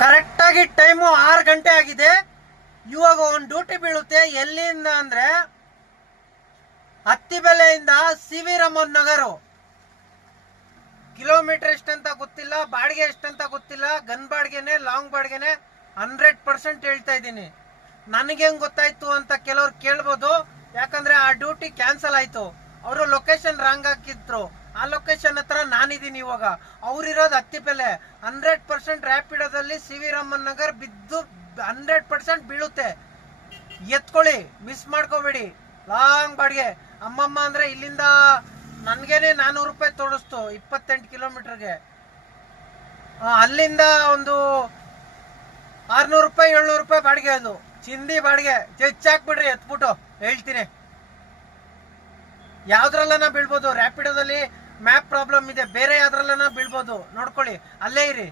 ಕರೆಕ್ಟಾಗಿ ಟೈಮು 6 ಗಂಟೆ ಆಗಿದೆ. ಇವಾಗ ಒಂದು ಡ್ಯೂಟಿ ಬೀಳುತ್ತೆ. ಎಲ್ಲಿಂದ ಅಂದರೆ ಅತ್ತಿಬೆಲೆಯಿಂದ ಸಿ ವಿ ರಾಮನ್ ನಗರು. ಕಿಲೋಮೀಟರ್ ಎಷ್ಟಂತ ಗೊತ್ತಿಲ್ಲ, ಬಾಡಿಗೆ ಎಷ್ಟಂತ ಗೊತ್ತಿಲ್ಲ. ಗನ್ ಬಾಡಿಗೆನೆ, ಲಾಂಗ್ ಬಾಡಿಗೆನೆ 100% ಹೇಳ್ತಾ ಇದ್ದೀನಿ. ನನಗೆ ಹೆಂಗೆ ಗೊತ್ತಾಯ್ತು ಅಂತ ಕೆಲವ್ರು ಕೇಳ್ಬೋದು. ಯಾಕಂದರೆ ಆ ಡ್ಯೂಟಿ ಕ್ಯಾನ್ಸಲ್ ಆಯಿತು. ಅವರು ಲೊಕೇಶನ್ ರಾಂಗ್ ಹಾಕಿದ್ರು. ಆ ಲೊಕೇಶನ್ ಹತ್ರ ನಾನಿದ್ದೀನಿ ಇವಾಗ. ಅವ್ರಿರೋದು ಅತ್ತಿಬೆಲೆ. 100% ರ್ಯಾಪಿಡೋದಲ್ಲಿ ಸಿ ವಿ ರಾಮನ್ ನಗರ್ ಬಿದ್ದು 100% ಬೀಳುತ್ತೆ. ಎತ್ಕೊಳ್ಳಿ, ಮಿಸ್ ಮಾಡ್ಕೋಬೇಡಿ. ಲಾಂಗ್ ಬಾಡಿಗೆ. ಅಮ್ಮಮ್ಮ ಅಂದರೆ ಇಲ್ಲಿಂದ ನನಗೇನೆ 400 ರೂಪಾಯಿ ತೋರಿಸ್ತು 28 ಕಿಲೋಮೀಟರ್ಗೆ. ಅಲ್ಲಿಂದ ಒಂದು 600 ರೂಪಾಯಿ 700 ರೂಪಾಯಿ ಬಾಡಿಗೆ. ಅದು ಚಿಂದಿ ಬಾಡಿಗೆ. ಹೆಚ್ಚಾಕ್ಬಿಡ್ರಿ ಎತ್ಬಿಟ್ಟು ಹೇಳ್ತೀನಿ. ಯಾವ್ದ್ರಲ್ಲನ ಬೀಳ್ಬೋದು. ರ್ಯಾಪಿಡೋದಲ್ಲಿ ಮ್ಯಾಪ್ ಪ್ರಾಬ್ಲಮ್ ಇದೆ, ಬೇರೆ ಯಾವ್ದ್ರಲ್ಲನ ಬೀಳ್ಬೋದು. ನೋಡ್ಕೊಳ್ಳಿ, ಅಲ್ಲೇ ಇರಿ.